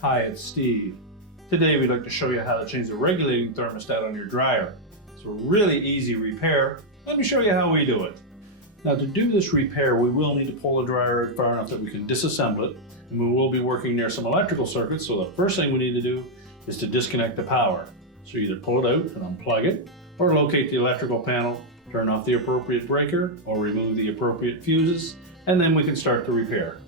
Hi, it's Steve. Today we'd like to show you how to change the regulating thermostat on your dryer. It's a really easy repair. Let me show you how we do it. Now, to do this repair, we will need to pull the dryer far enough that we can disassemble it, and we will be working near some electrical circuits, so the first thing we need to do is to disconnect the power. So either pull it out and unplug it, or locate the electrical panel, turn off the appropriate breaker, or remove the appropriate fuses, and then we can start the repair.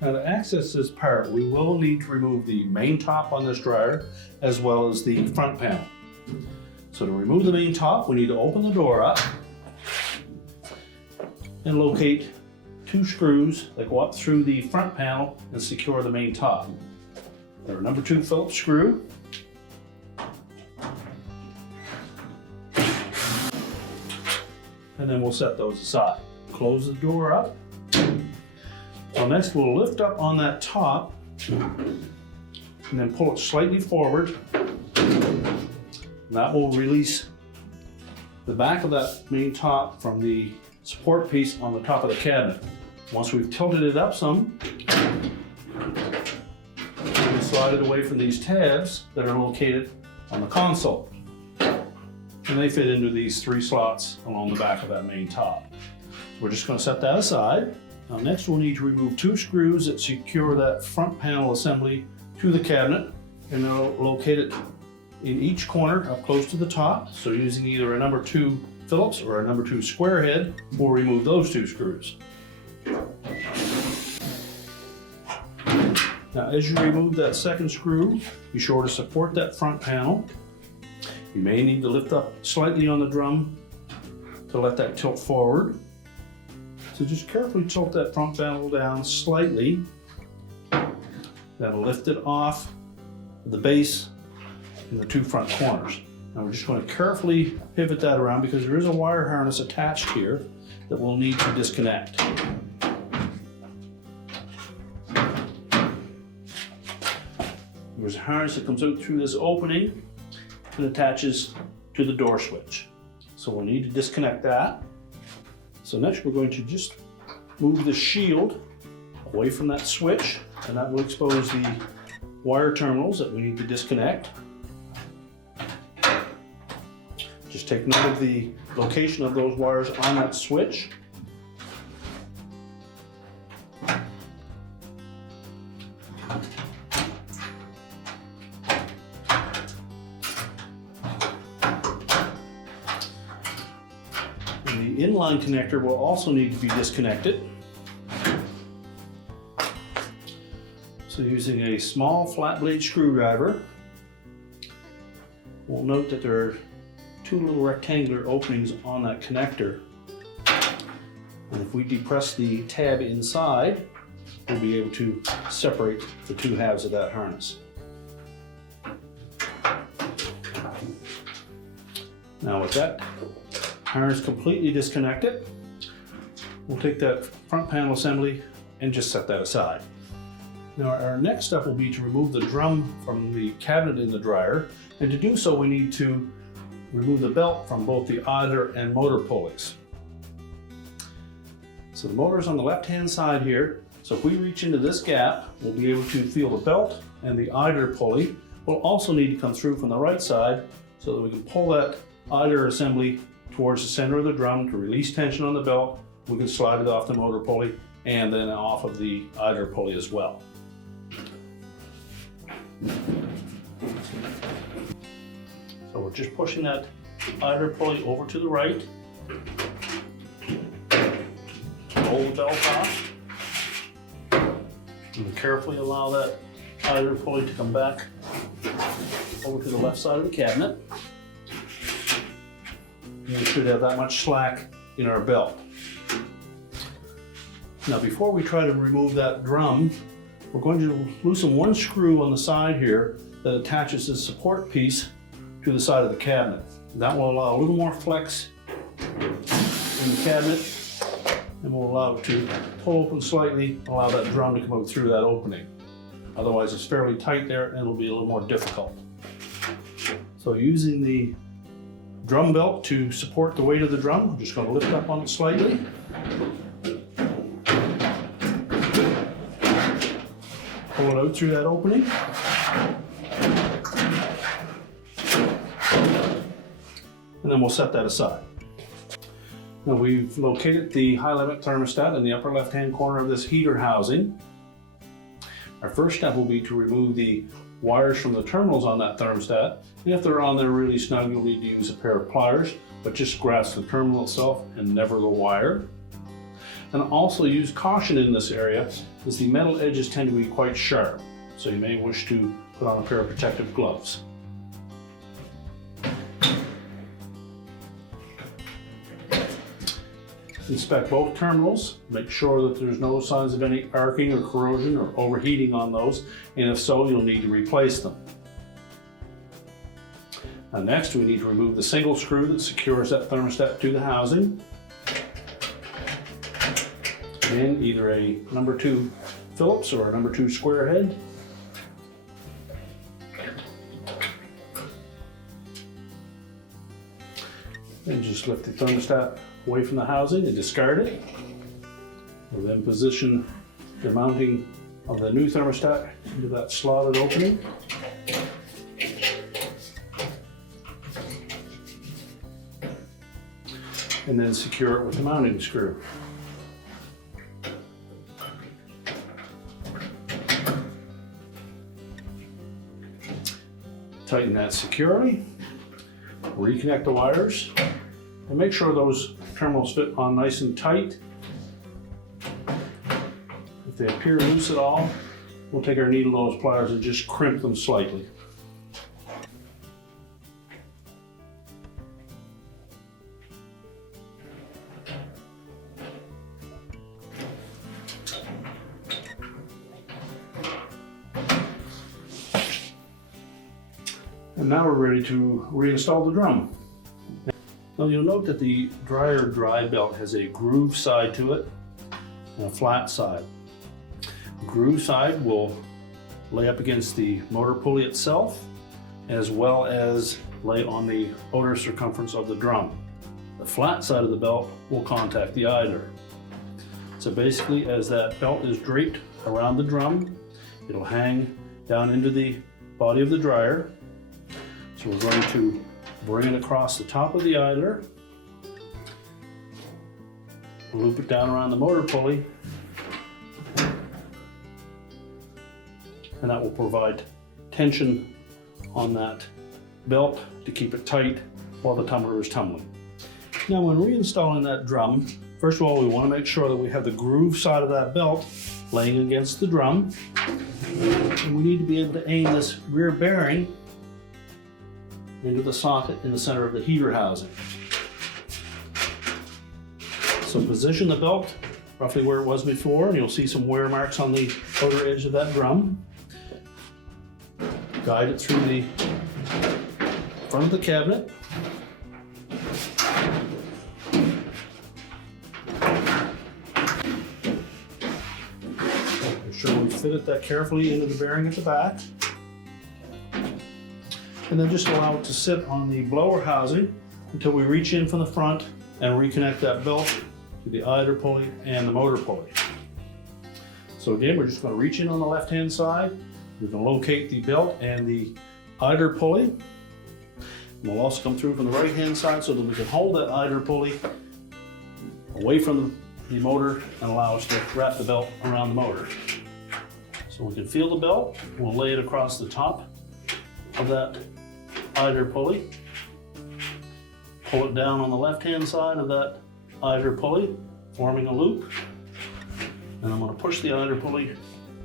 Now, to access this part, we will need to remove the main top on this dryer, as well as the front panel. So to remove the main top, we need to open the door up and locate 2 screws that go up through the front panel and secure the main top. They're a number 2 Phillips screw. And then we'll set those aside. Close the door up. So next we'll lift up on that top and then pull it slightly forward. And that will release the back of that main top from the support piece on the top of the cabinet. Once we've tilted it up some, we can slide it away from these tabs that are located on the console. And they fit into these 3 slots along the back of that main top. So we're just going to set that aside. Now next we'll need to remove 2 screws that secure that front panel assembly to the cabinet, and they'll locate it in each corner up close to the top. So using either a number 2 Phillips or a number 2 square head, we'll remove those 2 screws. Now as you remove that second screw, be sure to support that front panel. You may need to lift up slightly on the drum to let that tilt forward. So just carefully tilt that front panel down slightly. That'll lift it off the base in the 2 front corners. Now we're just going to carefully pivot that around because there is a wire harness attached here that we'll need to disconnect. There's a harness that comes out through this opening and attaches to the door switch. So we'll need to disconnect that. So next we're going to just move the shield away from that switch, and that will expose the wire terminals that we need to disconnect. Just take note of the location of those wires on that switch. The inline connector will also need to be disconnected. So using a small flat blade screwdriver, we'll note that there are 2 little rectangular openings on that connector. And if we depress the tab inside, we'll be able to separate the 2 halves of that harness. Now with that harness completely disconnected, we'll take that front panel assembly and just set that aside. Now our next step will be to remove the drum from the cabinet in the dryer, and to do so we need to remove the belt from both the idler and motor pulleys. So the motor is on the left hand side here, so if we reach into this gap, we'll be able to feel the belt, and the idler pulley will also need to come through from the right side so that we can pull that idler assembly towards the center of the drum to release tension on the belt. We can slide it off the motor pulley and then off of the idler pulley as well. So we're just pushing that idler pulley over to the right. Roll the belt off. And carefully allow that idler pulley to come back over to the left side of the cabinet. We should have that much slack in our belt. Now before we try to remove that drum, we're going to loosen 1 screw on the side here that attaches this support piece to the side of the cabinet. That will allow a little more flex in the cabinet, and will allow it to pull open slightly, allow that drum to come out through that opening. Otherwise it's fairly tight there and it'll be a little more difficult. So using the drum belt to support the weight of the drum. I'm just going to lift up on it slightly. Pull it out through that opening. And then we'll set that aside. Now we've located the high limit thermostat in the upper left hand corner of this heater housing. Our first step will be to remove the wires from the terminals on that thermostat. And if they're on there really snug, you'll need to use a pair of pliers, but just grasp the terminal itself and never the wire. And also use caution in this area, as the metal edges tend to be quite sharp, so you may wish to put on a pair of protective gloves. Inspect both terminals, make sure that there's no signs of any arcing or corrosion or overheating on those, and if so, you'll need to replace them. Now next, we need to remove the single screw that secures that thermostat to the housing. Again, either a number 2 Phillips or a number 2 square head. And just lift the thermostat away from the housing and discard it. We'll then position the mounting of the new thermostat into that slotted opening. And then secure it with the mounting screw. Tighten that securely. Reconnect the wires and make sure those terminals fit on nice and tight. If they appear loose at all, we'll take our needle nose pliers and just crimp them slightly. And now we're ready to reinstall the drum. Now you'll note that the dryer dry belt has a groove side to it and a flat side. The groove side will lay up against the motor pulley itself, as well as lay on the outer circumference of the drum. The flat side of the belt will contact the idler. So basically, as that belt is draped around the drum, it'll hang down into the body of the dryer. So we're going to bring it across the top of the idler, loop it down around the motor pulley, and that will provide tension on that belt to keep it tight while the tumbler is tumbling. Now when reinstalling that drum, first of all we want to make sure that we have the groove side of that belt laying against the drum. And we need to be able to aim this rear bearing into the socket in the center of the heater housing. So position the belt roughly where it was before, and you'll see some wear marks on the outer edge of that drum. Guide it through the front of the cabinet. Make sure we fit that carefully into the bearing at the back. And then just allow it to sit on the blower housing until we reach in from the front and reconnect that belt to the idler pulley and the motor pulley. So again, we're just going to reach in on the left hand side. We can locate the belt and the idler pulley. And we'll also come through from the right hand side so that we can hold that idler pulley away from the motor and allow us to wrap the belt around the motor. So we can feel the belt. We'll lay it across the top of that idler pulley. Pull it down on the left hand side of that idler pulley, forming a loop. And I'm going to push the idler pulley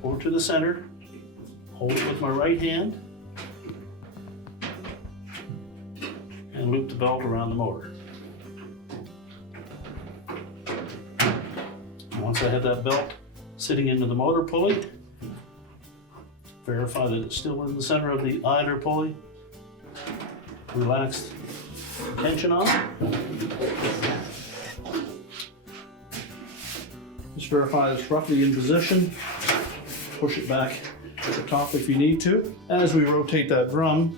over to the center, hold it with my right hand, and loop the belt around the motor. And once I have that belt sitting into the motor pulley, verify that it's still in the center of the idler pulley. Relax the tension on it. Just verify it's roughly in position. Push it back to the top if you need to. As we rotate that drum,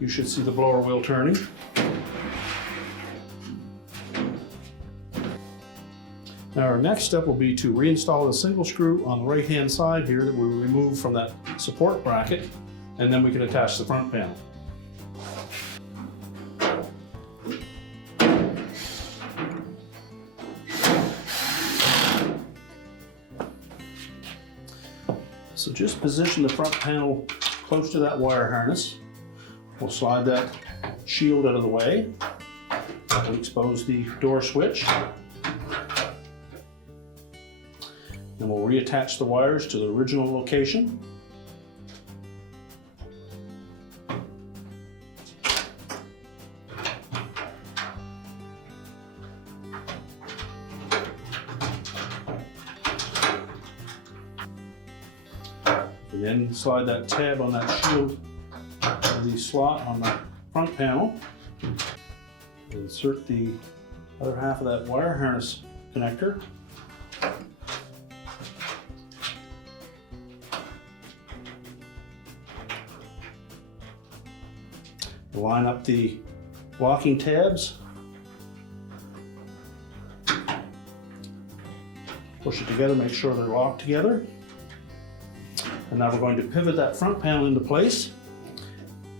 you should see the blower wheel turning. Now our next step will be to reinstall the single screw on the right hand side here that we removed from that support bracket, and then we can attach the front panel. So just position the front panel close to that wire harness. We'll slide that shield out of the way and expose the door switch. Then we'll reattach the wires to the original location. And then slide that tab on that shield to the slot on the front panel. Insert the other half of that wire harness connector. Line up the locking tabs. Push it together, make sure they're locked together. And now we're going to pivot that front panel into place.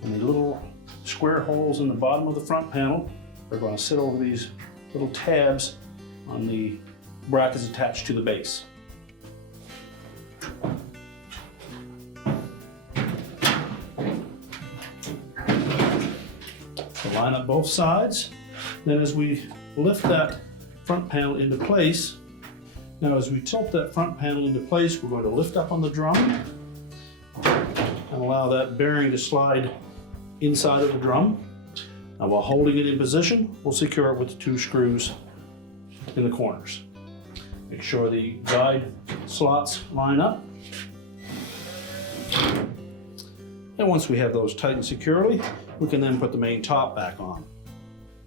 And the little square holes in the bottom of the front panel are going to sit over these little tabs on the brackets attached to the base. So line up both sides. Then as we lift that front panel into place, now as we tilt that front panel into place, we're going to lift up on the drum and allow that bearing to slide inside of the drum. Now while holding it in position, we'll secure it with the 2 screws in the corners. Make sure the guide slots line up. And once we have those tightened securely, we can then put the main top back on.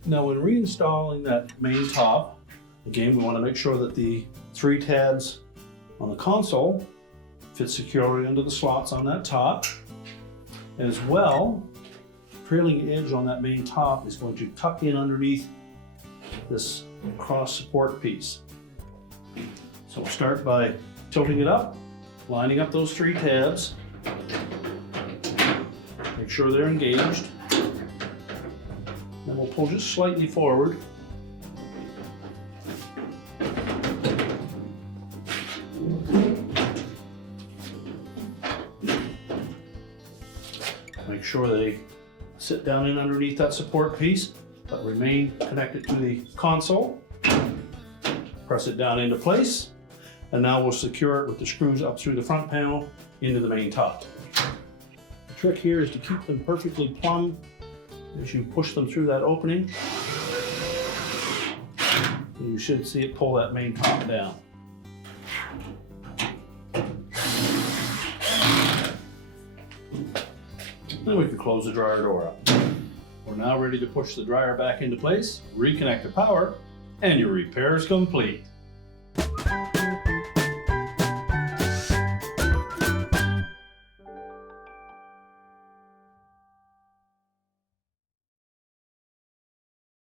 Now when reinstalling that main top, again, we want to make sure that the 3 tabs on the console fit securely into the slots on that top. And as well, trailing edge on that main top is going to tuck in underneath this cross support piece. So we'll start by tilting it up, lining up those 3 tabs, make sure they're engaged. Then we'll pull just slightly forward. Make sure they sit down in underneath that support piece, but remain connected to the console. Press it down into place, and now we'll secure it with the screws up through the front panel into the main top. The trick here is to keep them perfectly plumb as you push them through that opening. You should see it pull that main top down. Then we can close the dryer door up. We're now ready to push the dryer back into place, reconnect the power, and your repair is complete.